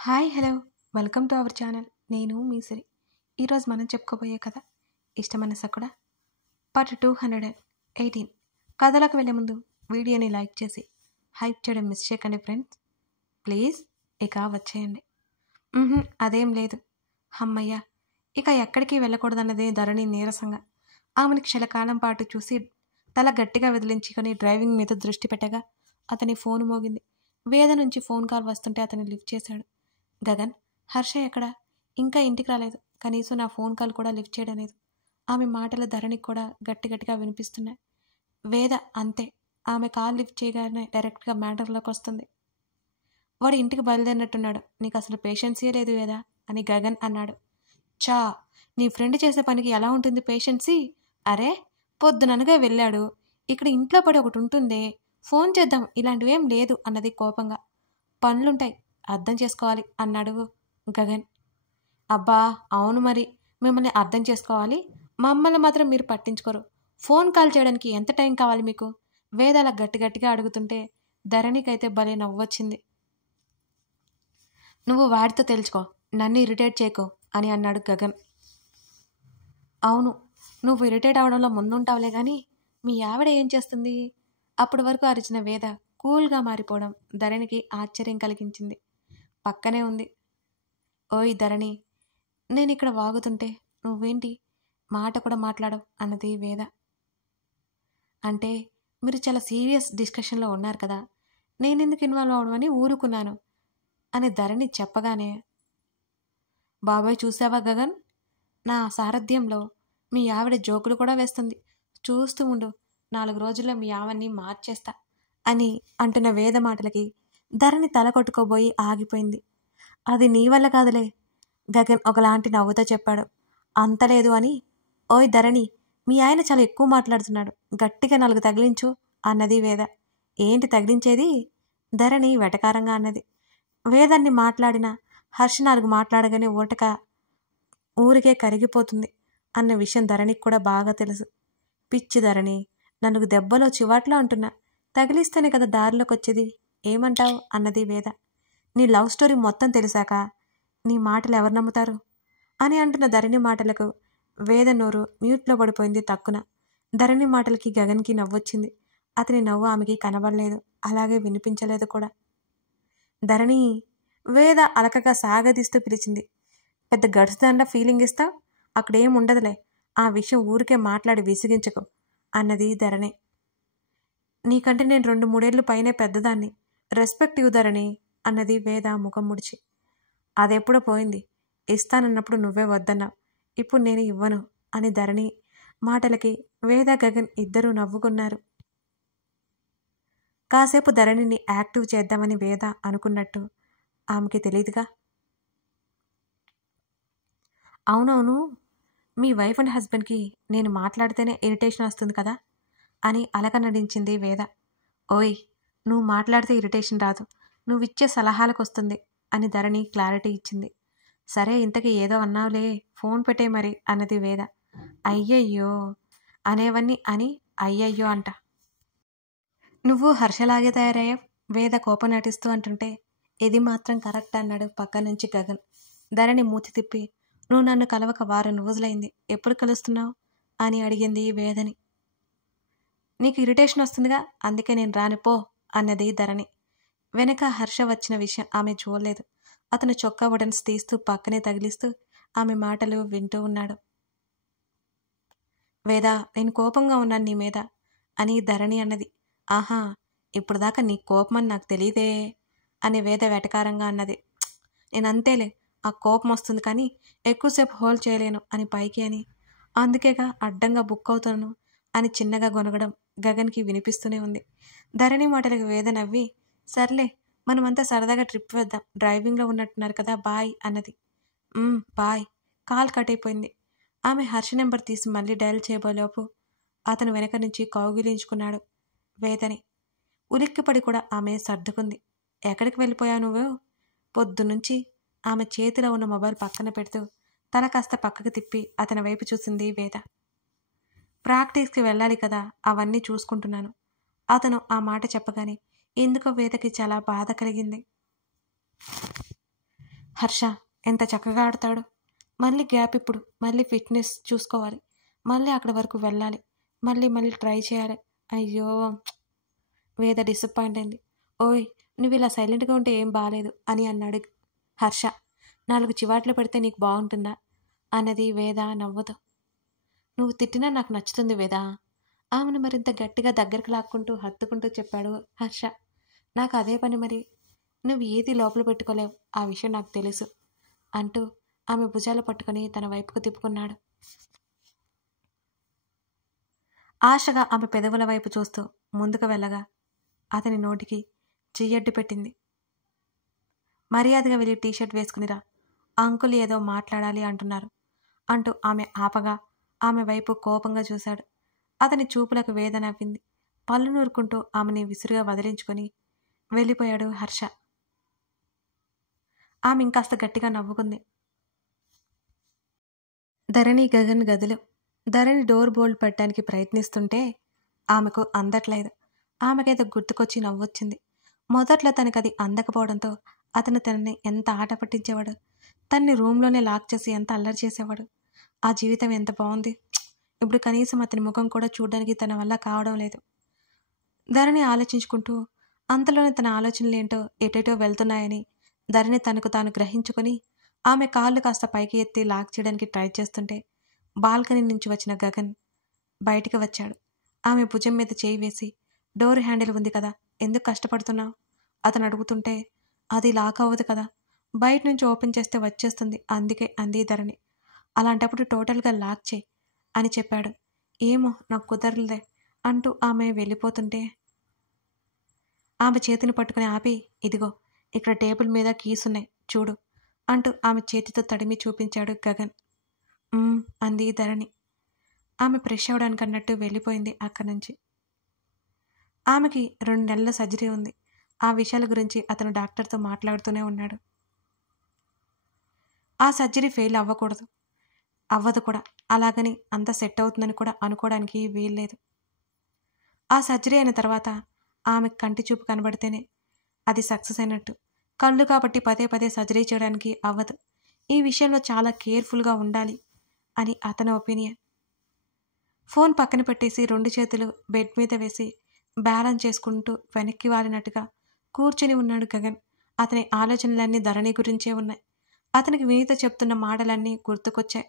Hi hello welcome to our channel. నేను మీ సిరి. ఈరోజు మనం చెప్పుకోబోయే కథ ఇష్టమైన సకుడ పార్ట్ 218. కథలోకి వెళ్ళే ముందు వీడియోని లైక్ చేసి హైప్ చేయడం మిస్ చేయకండి ఫ్రెండ్స్ ప్లీజ్. ఇక వచ్చేయండి. అదేం లేదు. అమ్మయ్య, ఇక ఎక్కడికి వెళ్ళకూడదన్నదే ధరణి నీరసంగా ఆమెను క్షణకాలం పాటు చూసి తల గట్టిగా వదిలించుకొని డ్రైవింగ్ మీద దృష్టి పెట్టగా అతని ఫోన్ మోగింది. వేద నుంచి ఫోన్ కాల్ వస్తుంటే అతను లిఫ్ట్ చేశాడు. గగన్, హర్ష ఎక్కడ? ఇంకా ఇంటికి రాలేదు. కనీసం నా ఫోన్ కాల్ కూడా లిఫ్ట్ చేయడం లేదు. ఆమె మాటలు ధరణికి కూడా గట్టిగా వినిపిస్తున్నాయి. వేద అంతే. ఆమె కాల్ లిఫ్ట్ చేయగానే డైరెక్ట్గా మ్యాటర్లోకి వస్తుంది. వాడు ఇంటికి బయలుదేరినట్టున్నాడు. నీకు అసలు పేషెన్సీ లేదు వేద అని గగన్ అన్నాడు. చా, నీ ఫ్రెండ్ చేసే పనికి ఎలా ఉంటుంది పేషెన్సీ? అరే, పొద్దుననగా వెళ్ళాడు. ఇక్కడ ఇంట్లో పడి ఒకటి ఉంటుందే, ఫోన్ చేద్దాం, ఇలాంటివేం లేదు అన్నది కోపంగా. పనులుంటాయి, అర్థం చేసుకోవాలి అన్నాడు గగన్. అబ్బా అవును, మరి మిమ్మల్ని అర్థం చేసుకోవాలి, మమ్మల్ని మాత్రం మీరు పట్టించుకోరు. ఫోన్ కాల్ చేయడానికి ఎంత టైం కావాలి మీకు? వేద అలా గట్టిగా అడుగుతుంటే ధరణికైతే భలే నవ్వొచ్చింది. నువ్వు వాడితో తెలుసుకో, నన్ను ఇరిటేట్ చేయకో అని అన్నాడు గగన్. అవును, నువ్వు ఇరిటేట్ అవడంలో ముందుంటావులే కానీ మీ ఆవిడ ఏం చేస్తుంది? అప్పటి వరకు అరిచిన వేద కూల్గా మారిపోవడం ధరణికి ఆశ్చర్యం కలిగించింది. పక్కనే ఉంది. ఓయ్ ధరణి, నేను ఇక్కడ వాగుతుంటే నువ్వేంటి మాట కూడా మాట్లాడవు అన్నది వేద. అంటే మీరు చాలా సీరియస్ డిస్కషన్లో ఉన్నారు కదా, నేనెందుకు ఇన్వాల్వ్ అవడం అని ఊరుకున్నాను అని ధరణి చెప్పగానే, బాబాయ్ చూసావా గగన్, నా సారథ్యంలో మీ ఆవిడ జోకులు కూడా వేస్తుంది. చూస్తూ ఉండు, 4 రోజుల్లో మీ ఆవిడ్ని మార్చేస్తా అని అంటున్న వేద మాటలకి ధరణి తల కొట్టుకోబోయి ఆగిపోయింది. అది నీ వల్ల కాదులే, గగన్ ఒకలాంటి నవ్వుతో చెప్పాడు. అంతలేదు అని, ఓయ్ ధరణి, మీ ఆయన చాలా ఎక్కువ మాట్లాడుతున్నాడు, గట్టిగా 4 తగిలించు అన్నది వేద. ఏంటి తగిలించేది? ధరణి వెటకారంగా అన్నది. వేదాన్ని మాట్లాడినా హర్ష 4 మాట్లాడగానే ఊరికే కరిగిపోతుంది అన్న విషయం ధరణికి కూడా బాగా తెలుసు. పిచ్చి ధరణి, 4 దెబ్బలో చివాట్లో అంటున్నా, తగిలిస్తేనే కదా దారిలోకి వచ్చేది, ఏమంటావు అన్నది వేద. నీ లవ్ స్టోరీ మొత్తం తెలిసాక నీ మాటలు ఎవరు నమ్ముతారు అని అంటున్న ధరణి మాటలకు వేద నోరు మ్యూట్లో పడిపోయింది తక్కున. ధరణి మాటలకి గగన్కి నవ్వొచ్చింది. అతని నవ్వు ఆమెకి కనబడలేదు, అలాగే వినిపించలేదు కూడా. ధరణి, వేద అలకగా సాగదీస్తూ పిలిచింది. పెద్ద గడుసుదండ ఫీలింగ్ ఇస్తావు, అక్కడేం ఉండదులే, ఆ విషయం ఊరికే మాట్లాడి విసిగించకు అన్నది ధరణి. నీకంటే నేను 2-3 ఏళ్ళు పైనే పెద్దదాన్ని, రెస్పెక్ట్ ఇవ్వు ధరణి అన్నది వేద ముఖం ముడిచి. అదెప్పుడో పోయింది, ఇస్తానన్నప్పుడు నువ్వే వద్దన్నావు, ఇప్పుడు నేను ఇవ్వను అని ధరణి మాటలకి వేద గగన్ ఇద్దరూ నవ్వుకున్నారు. కాసేపు ధరణిని యాక్టివ్ చేద్దామని వేద అనుకున్నట్టు ఆమెకి తెలియదుగా. అవునవును, మీ వైఫ్ అండ్ హస్బెండ్కి నేను మాట్లాడితేనే ఇరిటేషన్ వస్తుంది కదా అని అలక నటించింది వేద. ఓయ్, నువ్వు మాట్లాడితే ఇరిటేషన్ రాదు, నువ్విచ్చే సలహాలకు వస్తుంది అని ధరణి క్లారిటీ ఇచ్చింది. సరే, ఇంతకీ ఏదో అన్నావులే, ఫోన్ పెట్టే మరి అన్నది వేద. అయ్యయ్యో అనేవన్నీ అని అయ్యయ్యో అంట. నువ్వు హర్షలాగే తయారయ్యావు, వేద కోపం నటిస్తూ అంటుంటే. ఇది మాత్రం కరెక్ట్ అన్నాడు పక్క నుంచి గగన్. ధరణి మూతి తిప్పి, నువ్వు నన్ను కలవక 1 వారం రోజులైంది, ఎప్పుడు కలుస్తున్నావు అని అడిగింది వేదని. నీకు ఇరిటేషన్ వస్తుందిగా, అందుకే నేను రాను పో అన్నది ధరణి. వెనక హర్ష వచ్చిన విషయం ఆమె చూడలేదు. అతను చొక్కా బటన్స్ తీస్తూ పక్కనే తగిలిస్తూ ఆమె మాటలు వింటూ ఉన్నాడు. వేద, నేను కోపంగా ఉన్నాను నీ మీద అని ధరణి అన్నది. ఆహా, ఇప్పుడు దాకా నీ కోపమని నాకు తెలియదే అని వేద వెటకారంగా అన్నది. నేనంతేలే, ఆ కోపం వస్తుంది కానీ ఎక్కువసేపు హోల్డ్ చేయలేను అని పైకి అని, అందుకేగా అడ్డంగా బుక్ అవుతాను అని చిన్నగా గొనగడం గగన్కి వినిపిస్తూనే ఉంది. ధరణి మాటలకు వేద నవ్వి, సర్లే, మనమంతా సరదాగా ట్రిప్ వేద్దాం, డ్రైవింగ్లో ఉన్నట్టున్నారు కదా, బాయ్ అన్నది. బాయ్. కాల్ కట్ అయిపోయింది. ఆమె హర్ష నెంబర్ తీసి మళ్ళీ డయల్ చేయబోలోపు అతను వెనక నుంచి కౌగిలించుకున్నాడు వేదని. ఉలిక్కిపడి కూడా ఆమె సర్దుకుంది. ఎక్కడికి వెళ్ళిపోయావు నువ్వు? పొద్దునుంచి ఆమె చేతిలో ఉన్న మొబైల్ పక్కన పెడుతూ తల కాస్త పక్కకు తిప్పి అతని వైపు చూసింది వేద. ప్రాక్టీస్కి వెళ్ళాలి కదా, అవన్నీ చూసుకుంటున్నాను. అతను ఆ మాట చెప్పగానే ఎందుకో వేదకి చాలా బాధ కలిగింది. హర్ష ఎంత చక్కగా ఆడతాడు. మళ్ళీ గ్యాప్, ఇప్పుడు మళ్ళీ ఫిట్నెస్ చూసుకోవాలి, మళ్ళీ అక్కడి వరకు వెళ్ళాలి, మళ్ళీ ట్రై చేయాలి. అయ్యో, వేద డిసప్పాయింట్ అయింది. ఓయ్, నువ్వు ఇలా సైలెంట్గా ఉంటే ఏం బాగాలేదు అని అన్నాడు హర్ష. 4 చివాట్లు పెడితే నీకు బాగుంటుందా అన్నది వేద నవ్వుతూ. నువ్వు తిట్టినా నాకు నచ్చుతుంది వేద. ఆమెను మరింత గట్టిగా దగ్గరకు లాక్కుంటూ హత్తుకుంటూ చెప్పాడు హర్ష. నాకు అదే పని మరి. నువ్వు ఏది లోపల పెట్టుకోలేవు, ఆ విషయం నాకు తెలుసు అంటూ ఆమె భుజాలు పట్టుకుని తన వైపుకు తిప్పుకున్నాడు. ఆశగా ఆమె పెదవుల వైపు చూస్తూ ముందుకు వెళ్ళగా అతని నోటికి చెయ్యడ్డు పెట్టింది. మర్యాదగా వెళ్ళి టీషర్ట్ వేసుకునిరా, అంకుల్ ఏదో మాట్లాడాలి అంటున్నారు అంటూ ఆమె ఆపగా ఆమె వైపు కోపంగా చూశాడు. అతని చూపులకు వేద నవ్వింది. పళ్ళు నూరుకుంటూ ఆమెని విసురుగా వదిలించుకొని వెళ్ళిపోయాడు హర్ష. ఆమె ఇంకాస్త గట్టిగా నవ్వుకుంది. ధరణి గగన్ గదిలో. ధరణి డోర్ బోల్డ్ పెట్టడానికి ప్రయత్నిస్తుంటే ఆమెకు అందట్లేదు. ఆమెకేదో గుర్తుకొచ్చి నవ్వొచ్చింది. మొదట్లో తనకది అందకపోవడంతో అతను తనని ఎంత ఆట పట్టించేవాడు. తన్ని రూమ్లోనే లాక్ చేసి ఎంత అల్లరి చేసేవాడు. ఆ జీవితం ఎంత బాగుంది. ఇప్పుడు కనీసం అతని ముఖం కూడా చూడడానికి తన వల్ల కావడం లేదు. ధరణి ఆలోచించుకుంటూ అంతలోనే తన ఆలోచనలేంటో ఎటేటో వెళ్తున్నాయని ధరణి తనకు తాను గ్రహించుకొని ఆమె కాళ్ళు కాస్త పైకి ఎత్తి లాక్ చేయడానికి ట్రై చేస్తుంటే బాల్కనీ నుంచి వచ్చిన గగన్ బయటికి వచ్చాడు. ఆమె భుజం మీద చేయి వేసి, డోర్ హ్యాండిల్ ఉంది కదా, ఎందుకు కష్టపడుతున్నావు అతను అడుగుతుంటే, అది లాక్ అవ్వదు కదా, బయట నుంచి ఓపెన్ చేస్తే వచ్చేస్తుంది, అందుకే అంది ధరణి. అలాంటప్పుడు టోటల్గా లాక్ చేయి అని చెప్పాడు. ఏమో నాకు కుదరలేదే అంటూ ఆమె వెళ్ళిపోతుంటే ఆమె చేతిని పట్టుకుని ఆపి, ఇదిగో ఇక్కడ టేబుల్ మీద కీస్ ఉన్నాయి చూడు అంటూ ఆమె చేతితో తడిమి చూపించాడు గగన్. అంది ధరణి. ఆమె ఫ్రెష్ అవడానికి అన్నట్టు వెళ్ళిపోయింది అక్కడి నుంచి. ఆమెకి 2 నెలల సర్జరీ ఉంది. ఆ విషయాల గురించి అతను డాక్టర్తో మాట్లాడుతూనే ఉన్నాడు. ఆ సర్జరీ ఫెయిల్ అవ్వకూడదు, అవ్వదు కూడా. అలాగని అంత సెట్ అవుతుందని కూడా అనుకోవడానికి వీల్లేదు. ఆ సర్జరీ అయిన తర్వాత ఆమె కంటి చూపు కనబడితేనే అది సక్సెస్ అయినట్టు. కళ్ళు కాబట్టి పదే సర్జరీ చేయడానికి అవ్వదు. ఈ విషయంలో చాలా కేర్ఫుల్గా ఉండాలి అని అతని ఒపీనియన్. ఫోన్ పక్కన పెట్టేసి 2 చేతులు బెడ్ మీద వేసి బ్యాలెన్స్ చేసుకుంటూ వెనక్కి వాలినట్టుగా కూర్చుని ఉన్నాడు గగన్. అతని ఆలోచనలన్నీ ధరణి గురించే ఉన్నాయి. అతనికి వినీత చెప్తున్న మాటలన్నీ గుర్తుకొచ్చాయి.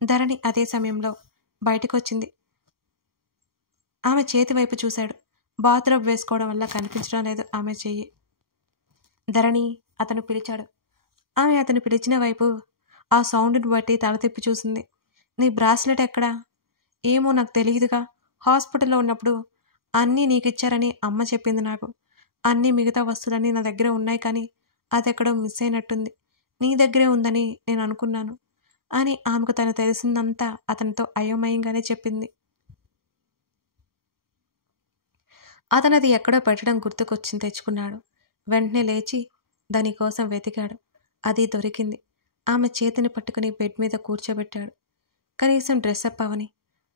ధరణి అదే సమయంలో బయటకొచ్చింది. ఆమె చేతి వైపు చూశాడు. బాత్రూబ్ వేసుకోవడం వల్ల కనిపించడం లేదు ఆమె చెయ్యి. ధరణి అతను పిలిచాడు. ఆమె అతను పిలిచిన వైపు ఆ సౌండ్ని బట్టి తల తిప్పి చూసింది. నీ బ్రాస్లెట్ ఎక్కడా? ఏమో నాకు తెలియదుగా. హాస్పిటల్లో ఉన్నప్పుడు అన్నీ నీకిచ్చారని అమ్మ చెప్పింది నాకు. అన్నీ మిగతా వస్తువులన్నీ నా దగ్గర ఉన్నాయి, కానీ అదెక్కడో మిస్ అయినట్టుంది. నీ దగ్గరే ఉందని నేను అనుకున్నాను అని ఆమెకు తను తెలిసిందంతా అతనితో అయోమయంగానే చెప్పింది. అతను అది ఎక్కడో పెట్టడం గుర్తుకొచ్చింది, తెచ్చుకున్నాడు. వెంటనే లేచి దానికోసం వెతికాడు. అది దొరికింది. ఆమె చేతిని పట్టుకుని బెడ్ మీద కూర్చోబెట్టాడు. కనీసం డ్రెస్అప్ అవని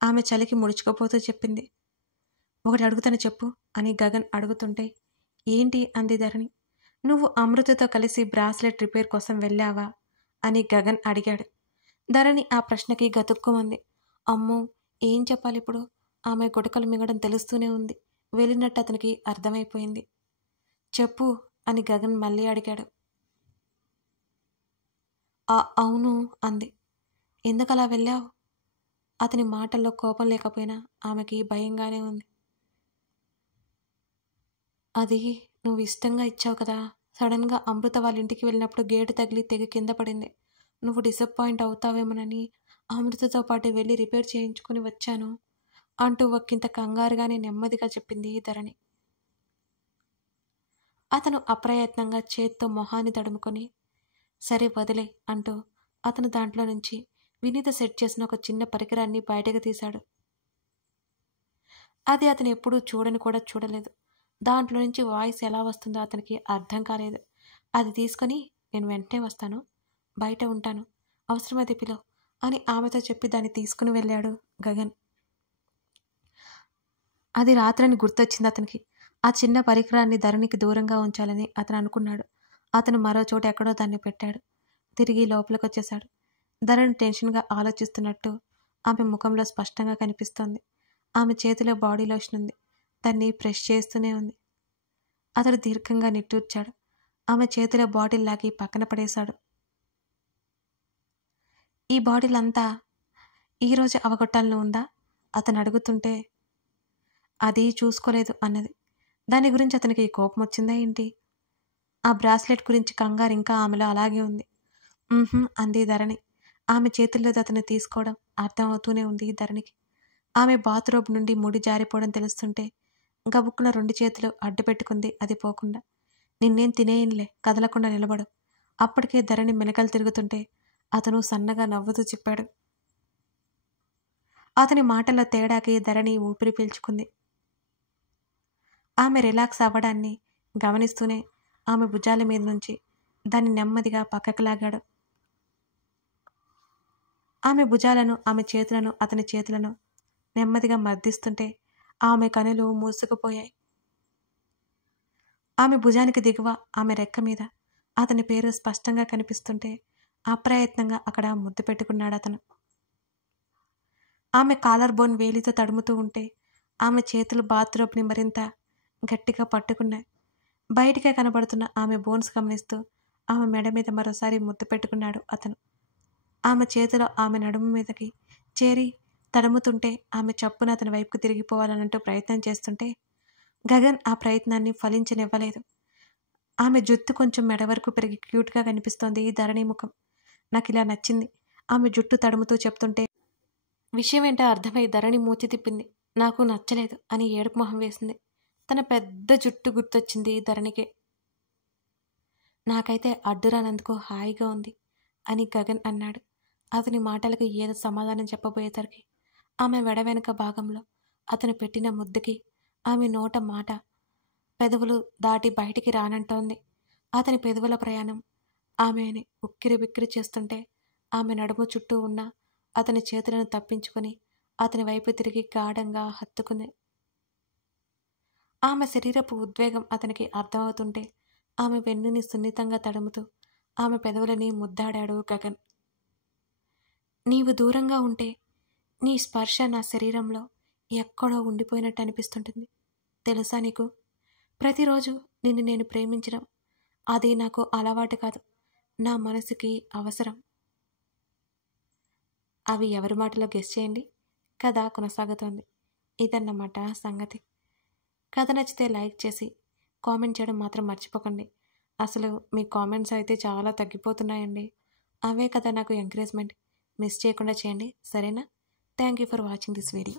ఆమె చలికి ముడుచుకుపోతూ చెప్పింది. ఒకటి అడుగుతాను చెప్పు అని గగన్ అడుగుతుంటే, ఏంటి అంది ధరణి. నువ్వు అమృతతో కలిసి బ్రాస్లెట్ రిపేర్ కోసం వెళ్ళావా అని గగన్ అడిగాడు. ధరణి ఆ ప్రశ్నకి గతుక్కుమంది. అమ్మో, ఏం చెప్పాలి ఇప్పుడు? ఆమె గుటకలు మింగడం తెలుస్తూనే ఉంది. వెళ్ళినట్టు అతనికి అర్థమైపోయింది. చెప్పు అని గగన్ మళ్ళీ అడిగాడు. అవును అంది. ఎందుకలా వెళ్ళావు? అతని మాటల్లో కోపం లేకపోయినా ఆమెకి భయంగానే ఉంది. అది నువ్వు ఇష్టంగా ఇచ్చావు కదా. సడన్గా అమృత వాళ్ళ ఇంటికి వెళ్ళినప్పుడు గేటు తగిలి తెగి కింద పడింది. నువ్వు డిసప్పాయింట్ అవుతావేమోనని అమృతతో పాటు వెళ్ళి రిపేర్ చేయించుకుని వచ్చాను అంటూ ఒక్కింత కంగారుగానే నెమ్మదిగా చెప్పింది ధరణి. అతను అప్రయత్నంగా చేత్తో మొహాన్ని తడుముకొని, సరే వదిలే అంటూ అతను దాంట్లో నుంచి వినీత సెట్ చేసిన ఒక చిన్న పరికరాన్ని బయటకు తీశాడు. అది అతను ఎప్పుడూ చూడని కూడా చూడలేదు. దాంట్లో నుంచి వాయిస్ ఎలా వస్తుందో అతనికి అర్థం కాలేదు. అది తీసుకొని, నేను వెంటనే వస్తాను, బయట ఉంటాను, అవసరమైతే పిలో అని ఆమెతో చెప్పి దాన్ని తీసుకుని వెళ్ళాడు గగన్. అది రాత్రని గుర్తొచ్చింది అతనికి. ఆ చిన్న పరికరాన్ని ధరణికి దూరంగా ఉంచాలని అతను అనుకున్నాడు. అతను మరో చోట ఎక్కడో దాన్ని పెట్టాడు. తిరిగి లోపలికొచ్చేశాడు. ధరణి టెన్షన్గా ఆలోచిస్తున్నట్టు ఆమె ముఖంలో స్పష్టంగా కనిపిస్తోంది. ఆమె చేతిలో బాడీ లోషన్ ఉంది. దాన్ని ప్రెస్ చేస్తూనే ఉంది. అతడు దీర్ఘంగా నిట్టూర్చాడు. ఆమె చేతిలో బాటిల్ లాగి పక్కన పడేశాడు. ఈ బాటిల్ అంతా ఈరోజు అవగొట్టాలని ఉందా? అతను అడుగుతుంటే అది చూసుకోలేదు అన్నది. దాని గురించి అతనికి కోపం వచ్చిందా ఏంటి? ఆ బ్రాస్లెట్ గురించి కంగారు ఇంకా ఆమెలో అలాగే ఉంది. అంది ధరణి. ఆమె చేతుల్లోది అతను తీసుకోవడం అర్థం అవుతూనే ఉంది ధరణికి. ఆమె బాత్రూబ్ నుండి ముడి జారిపోవడం తెలుస్తుంటే గబుక్కున 2 చేతులు అడ్డు పెట్టుకుంది అది పోకుండా. నిన్నేం తినేయంలే, కదలకుండా నిలబడు. అప్పటికే ధరణి మెలకలు తిరుగుతుంటే అతను సన్నగా నవ్వుతూ చెప్పాడు. అతని మాటల్లో తేడాకి ధరణి ఊపిరి పీల్చుకుంది. ఆమె రిలాక్స్ అవ్వడాన్ని గమనిస్తూనే ఆమె భుజాల మీద నుంచి దాన్ని నెమ్మదిగా పక్కకు లాగాడు. ఆమె భుజాలను, ఆమె చేతులను, అతని చేతులను నెమ్మదిగా మర్దిస్తుంటే ఆమె కనులు మూసుకుపోయాయి. ఆమె భుజానికి దిగువ ఆమె రెక్క మీద అతని పేరు స్పష్టంగా కనిపిస్తుంటే అప్రయత్నంగా అక్కడ ముద్దు పెట్టుకున్నాడు అతను. ఆమె కాలర్ బోన్ వేలితో తడుముతూ ఉంటే ఆమె చేతులు బాత్రూబ్ని మరింత గట్టిగా పట్టుకున్నాయి. బయటికే కనబడుతున్న ఆమె బోన్స్ గమనిస్తూ ఆమె మెడ మీద మరోసారి ముద్దు పెట్టుకున్నాడు అతను. ఆమె చేతిలో ఆమె నడుము మీదకి చేరి తడుముతుంటే ఆమె చప్పున అతని వైపుకు తిరిగిపోవాలనంటూ ప్రయత్నం చేస్తుంటే గగన్ ఆ ప్రయత్నాన్ని ఫలించనివ్వలేదు. ఆమె జుట్టు కొంచెం మెడ వరకు పెరిగి క్యూట్గా కనిపిస్తోంది ఈ ధరణి ముఖం. నాకు ఇలా నచ్చింది, ఆమె జుట్టు తడుముతూ చెప్తుంటే విషయం ఏంటో అర్థమై ధరణి మూతి తిప్పింది. నాకు నచ్చలేదు అని ఏడుపు మొహం వేసింది. తన పెద్ద జుట్టు గుర్తొచ్చింది ధరణికి. నాకైతే అడ్డురానందుకు హాయిగా ఉంది అని గగన్ అన్నాడు. అతని మాటలకు ఏదో సమాధానం చెప్పబోయేసరికి ఆమె వెడ వెనుక భాగంలో అతను పెట్టిన ముద్దుకి ఆమె నోట మాట పెదవులు దాటి బయటికి రానంటోంది. అతని పెదవుల ప్రయాణం ఆమెని ఉక్కిరి బిక్కిరి చేస్తుంటే ఆమె నడుము చుట్టూ ఉన్న అతని చేతులను తప్పించుకొని అతని వైపు తిరిగి గాఢంగా హత్తుకుంది. ఆమె శరీరపు ఉద్వేగం అతనికి అర్థమవుతుంటే ఆమె వెన్నుని సున్నితంగా తడుముతూ ఆమె పెదవులని ముద్దాడాడు గగన్. నీవు దూరంగా ఉంటే నీ స్పర్శ నా శరీరంలో ఎక్కడో ఉండిపోయినట్టు అనిపిస్తుంటుంది. తెలుసా నీకు? ప్రతిరోజు నిన్ను నేను ప్రేమించడం అది నాకు అలవాటు కాదు, నా మనసుకి అవసరం. అవి ఎవరి మాటలో గెస్ చేయండి. కథ కొనసాగుతోంది. ఇదన్నమాట సంగతి. కథ నచ్చితే లైక్ చేసి కామెంట్ చేయడం మాత్రం మర్చిపోకండి. అసలు మీ కామెంట్స్ అయితే చాలా తగ్గిపోతున్నాయండి. అవే కదా నాకు ఎంకరేజ్మెంట్. మిస్ చేయకుండా చేయండి, సరేనా? Thank you for watching this video.